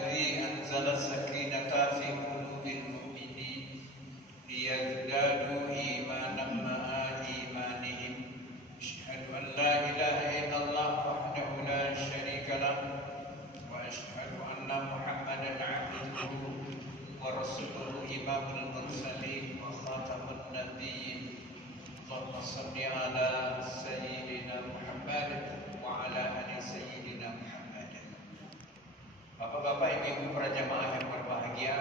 الذي أنزل السكينة في قلوب المؤمنين ليزدادوا إيمانا مع إيمانهم أشهد أن لا إله إلا الله وحده لا شريك له وأشهد أن محمدا عبده ورسوله إمام المرسلين وخاتم النبيين اللهم صل على سيدنا محمد وعلى آل سيدنا محمد. Bapak-bapak, ibu-ibu para jamaah yang berbahagia,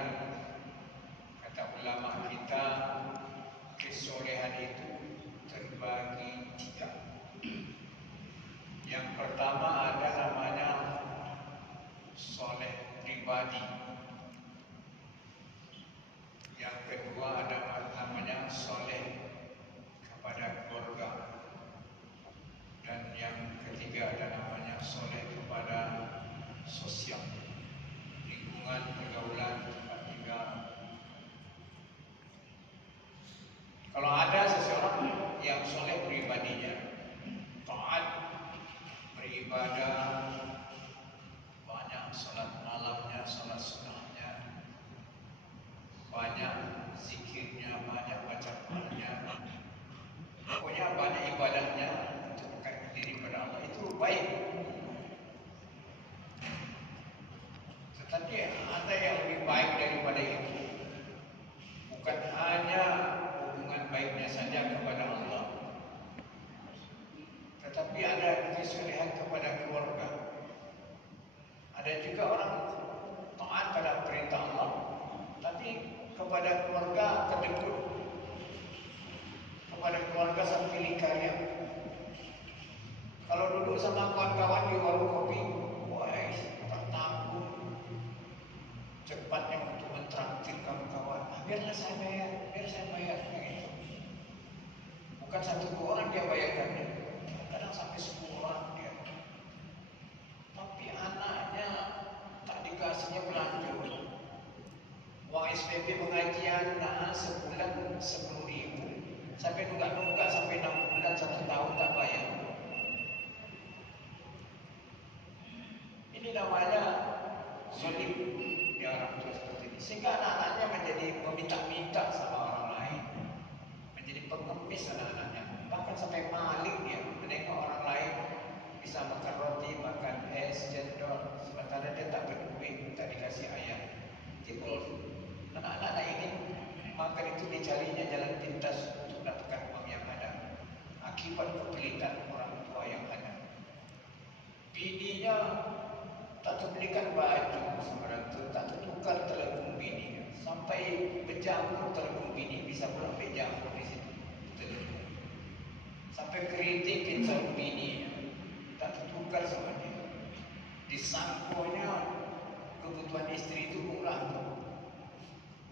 kata ulama kita, kesolehan itu terbagi tiga. Yang pertama ada namanya soleh pribadi. Yang kedua ada namanya soleh kepada keluarga. Dan yang ketiga ada namanya soleh kepada sosial, lingkungan, pergaulan, tempat tinggal. Kalau ada seseorang yang soleh pribadinya, taat, beribadah, banyak salat malamnya, salat sunnahnya, banyak zikirnya, banyak baca Qur'annya, pokoknya banyak ibadahnya untuk mendekatkan diri kepada Allah, itu baik. Tetapi ada yang lebih baik daripada itu. Bukan hanya hubungan baiknya saja kepada Allah, tetapi ada kesolehan kepada keluarga. Ada juga orang taat pada perintah Allah, tapi kepada keluarga kedekut, kepada keluarga sampai lingkarnya. Kalau duduk sama kawan-kawan di warung kopi, wah, tak tanggung cepatnya untuk mentraktir kawan-kawan. Biarlah saya bayar, biar saya bayar. Gitu. Bukan satu dua orang dia bayarkannya, kadang sampai 10 orang dia. Tapi anaknya tak dikasihnya belanja. Uang SPP pengajian, nah sebulan 10.000, sampai nunggak-nunggak sampai 6 bulan, 1 tahun tak bayar. Ini namanya zalim di orang tua seperti ini, sehingga anak-anaknya menjadi meminta-minta sama orang lain, menjadi pengemis anak-anaknya, bahkan sampai maling dia menengok orang lain bisa makan roti, makan es, cendol, sementara dia tak berduit, tak dikasih ayah. Timbul anak-anak ini makan itu dicarinya jalan pintas untuk dapatkan uang yang ada, akibat kepelitan orang tua yang ada. Bininya tak terbelikan baju sembarang tu, tak tertukar telepon bini, sampai berjamur telepon bini, bisa pula berjamur di situ telepon. Sampai keriting pintar bini, tak tertukar sama dia. Disangkonya kebutuhan istri itu murah tu.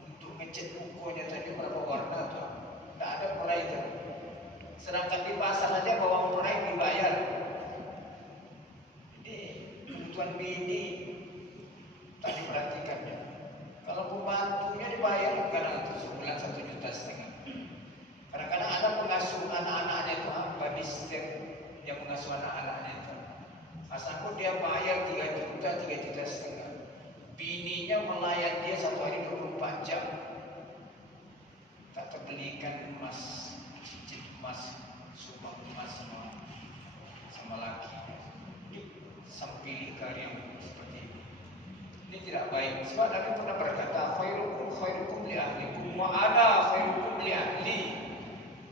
Untuk ngecat bukunya tadi berapa warna tu, tak ada perai tu. Sedangkan di pasar saja bawang perai dibayar. Tuan bini tak diperhatikannya. Kalau pembantunya dibayar kadang itu sebulan 1,5 juta. Kadang-kadang ada pengasuh anak-anaknya itu, babysitter yang mengasuh anak-anaknya itu. Asalkan dia bayar 3 juta, 3,5 juta. Bininya melayan dia 1 hari 24 jam. Tak terbelikan emas, cincin emas, subang emas sama laki. Sampai lingkar yang seperti ini. Ini tidak baik. Sebab Nabi pernah berkata, khairukum li ahlikum wa ana khairukum li ahli.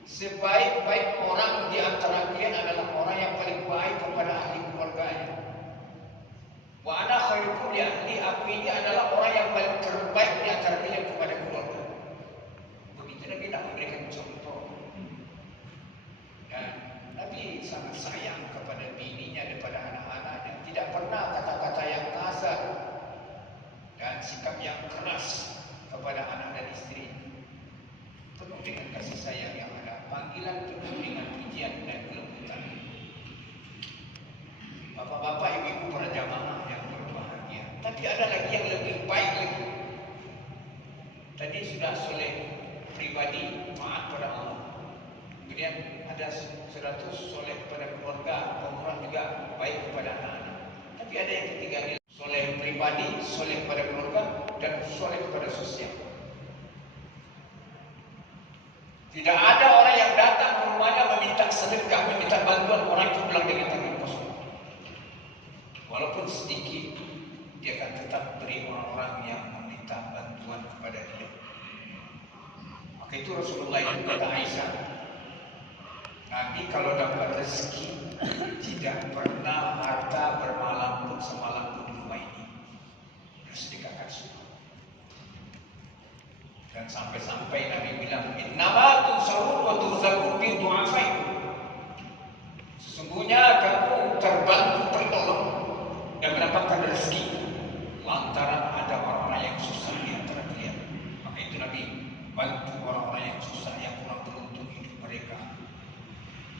Sebaik-baik orang di antara kalian adalah orang yang paling baik kepada ahli keluarganya. Wa ana khairukum li ahli, aku ini adalah orang yang paling terbaik di antara kalian kepada keluarga. Begitu Nabi nak memberikan contoh. Dan Nabi sangat sayang kepada bininya daripada anak-anaknya. Tidak pernah kata-kata yang kasar dan sikap yang keras kepada anak dan istri. Penuh dengan kasih sayang yang ada, panggilan penuh dengan pujian dan kelembutan. Bapak-bapak, ibu-ibu para jamaah yang berbahagia. Tapi ada lagi yang lebih baik lagi. Tadi sudah soleh pribadi, taat pada Allah. Kemudian ada 100 soleh kepada keluarga, pemurah juga baik kepada anak-anak. Tapi ada yang ketiga, soleh pribadi, soleh pada keluarga, dan soleh pada sosial. Tidak ada orang yang datang ke rumahnya meminta sedekah, meminta bantuan, orang itu pulang dengan tangan kosong. Walaupun sedikit, dia akan tetap beri orang-orang yang meminta bantuan kepada dia. Maka itu Rasulullah itu kata Aisyah, Nabi kalau dapat rezeki tidak pernah harta bermalam pun semalam pun di rumah ini. Bersedekahkan semua. Dan sampai-sampai Nabi bilang, innama tunsarun wa turzaqun bi du'afaikum. Sesungguhnya kamu terbantu, tertolong dan mendapatkan rezeki lantaran ada orang-orang yang susah di antara kalian. Maka itu Nabi bantu orang-orang yang susah, yang kurang beruntung hidup mereka.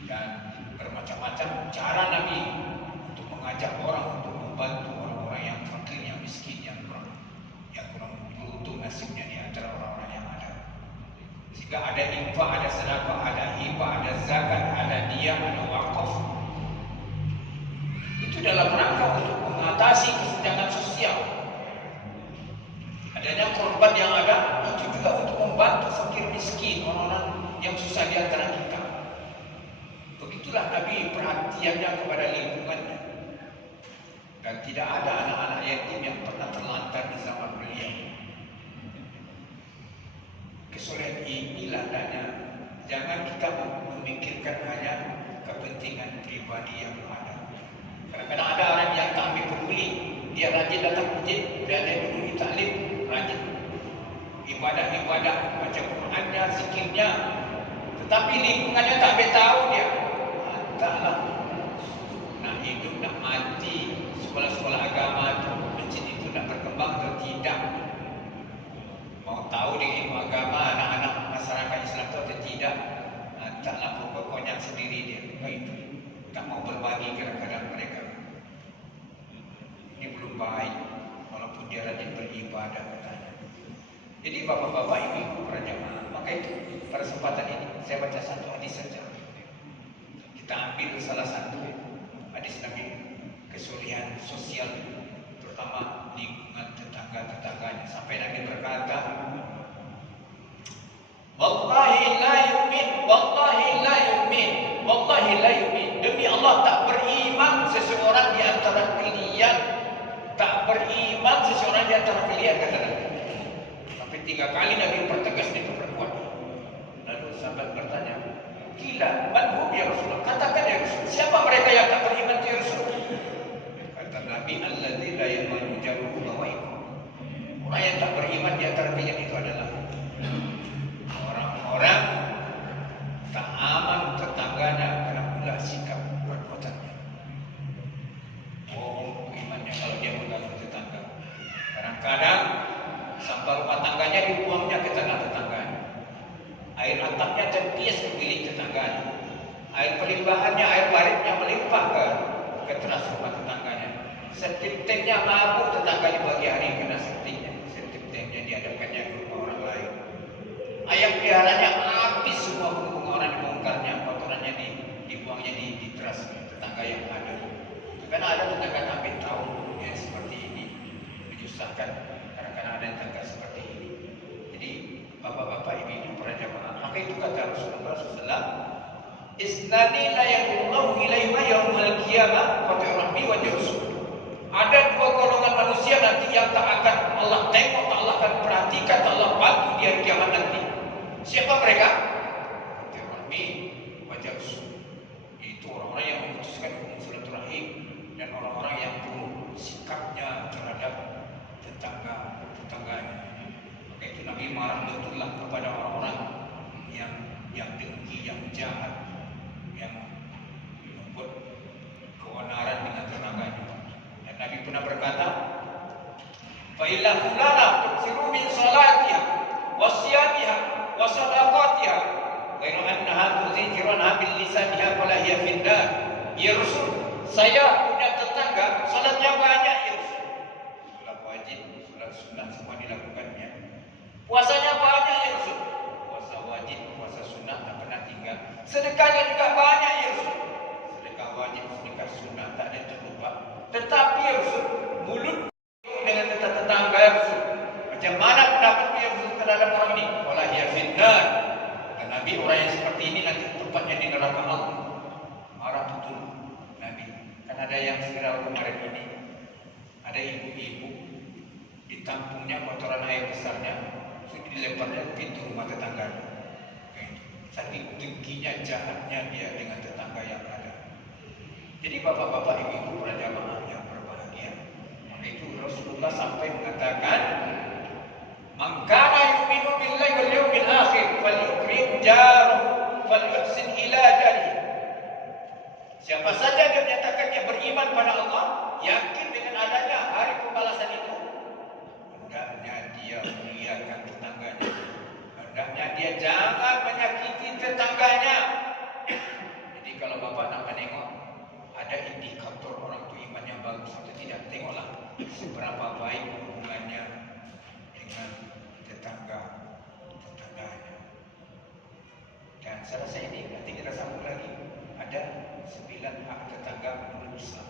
Dan bermacam-macam cara Nabi untuk mengajak orang untuk membantu orang-orang yang fakir, yang miskin, yang kurang beruntung nasibnya di antara orang-orang yang ada. Sehingga ada infak, ada sedekah, ada hibah, ada zakat, ada diyah, ada wakaf. Itu dalam rangka untuk mengatasi kesenjangan sosial. Adanya korban yang ada itu juga untuk membantu fakir miskin, orang-orang yang susah di antara kita. Begitulah Nabi perhatiannya kepada lingkungannya. Dan tidak ada anak-anak yatim yang pernah terlantar di zaman beliau. Kesolehan inilah adanya. Jangan kita memikirkan hanya kepentingan pribadi yang ada. Kadang-kadang ada orang yang tak ambil peduli. Dia rajin datang masjid, dia dulu di taklim, rajin ibadah-ibadah, baca Qurannya, zikirnya. Tetapi lingkungannya tak ambil tahu dia. Taklah nak hidup, nak mati, sekolah-sekolah agama itu, masjid itu nak berkembang atau tidak. Mau tahu dengan ilmu agama anak-anak masyarakat Islam itu atau tidak. Taklah pokoknya sendiri dia. Itu tak mau berbagi kadang-kadang mereka. Ini belum baik walaupun dia rajin beribadah katanya. Jadi bapak-bapak ibu para jamaah, maka itu pada kesempatan ini saya baca satu hadis saja. Kita ambil salah satu hadis Nabi, kesulian sosial, terutama lingkungan tetangga-tetangganya. Sampai Nabi berkata, Wallahi la yu'min, wallahi la yu'min, wallahi la yu'min. Demi Allah tak beriman seseorang di antara kalian, tak beriman seseorang di antara kalian, kata Nabi. Sampai 3 kali Nabi pertegas itu perempuan. Lalu sahabat bertanya, gila, manhum ya Rasulullah. Katakan ya Rasul, siapa mereka yang tak beriman ya Rasul? Kata Nabi, alladzi la yamanu jaruhu bawaikum. Orang yang tak beriman di antara kalian itu adalah orang-orang tak aman tetangganya karena ulah sikap perbuatannya. Oh, imannya kalau dia mengganggu tetangga. Kadang-kadang sampah rumah tangganya dibuangnya ke tanah tetangganya. Air atapnya terpias ke bilik tetangganya. Air pelimbahannya, air paritnya melimpah ke teras rumah tetangganya. Septic tanknya mabuk tetangga di pagi hari kena septicnya. Septic tanknya dihadapkannya ke rumah orang lain. Ayam peliharanya habis semua bunga orang dibongkarnya, kotorannya dibuangnya di teras tetangga yang ada. Karena ada tetangga sampai tahu ya seperti ini menyusahkan. Kadang-kadang ada tetangga seperti ini. Jadi bapak-bapak ibu para jamaah, maka itu kata Rasulullah SAW, Isnani la yaqullahu ilaihima yaumul qiyamah wa rahmi wa rasul. Ada 2 golongan manusia nanti yang tak akan Allah tengok, tak Allah akan perhatikan, tak Allah bantu di hari kiamat nanti. Siapa mereka? Rahmi wa rasul. Itu orang-orang yang memutuskan hukum silaturahim dan orang-orang yang buruk sikapnya terhadap tetangganya. Maka itu Nabi marah betullah kepada orang-orang yang dengki, yang jahat, yang membuat keonaran dengan tetangganya. Dan Nabi pernah berkata, fa illa fulana tuksiru min salatiha wa siyamiha wa sadaqatiha ghairu annaha tuzikiruna bil lisaniha fala hiya finnar. Ya Rasul, saya punya tetangga salatnya banyak ya Rasul. Salat wajib, salat sunat semua dilakukannya. Puasanya banyak ya Rasul. Puasa wajib, puasa sunat tak pernah tinggal. Sedekahnya juga banyak ya Rasul. Sedekah wajib, sedekah sunat tak ada terlupa. Tetapi ya Rasul, mulut Macam mana pendapatmu yang terhadap orang ini? Wala hiya finnar. Dan Nabi, orang yang seperti ini nanti tempatnya di neraka Allah. Marah betul Nabi. Kan ada yang viral kemarin ini, ada ibu-ibu ditampungnya kotoran air besarnya, sudah dilemparnya ke pintu rumah tetangganya. Saking dengkinya, jahatnya dia dengan tetangga yang ada. Jadi bapak-bapak, ibu-ibu, para jamaah yang berbahagia, maka itu Rasulullah sampai mengatakan, "Man kana yu'minu billahi wal yawmil akhir falyukrim jarahu falyuhsin ila jarihi." Siapa saja yang menyatakan dia beriman pada Allah, yakin dengan adanya hari pembalasan itu, hendaknya dia muliakan tetangganya. Hendaknya dia jangan menyakiti tetangganya. Jadi kalau bapak nak menengok ada indikator orang itu imannya bagus atau tidak, tengoklah seberapa baik hubungannya dengan tetangganya. Dan saya rasa ini nanti kita sambung lagi. Ada 9 hak tetangga menurut Islam.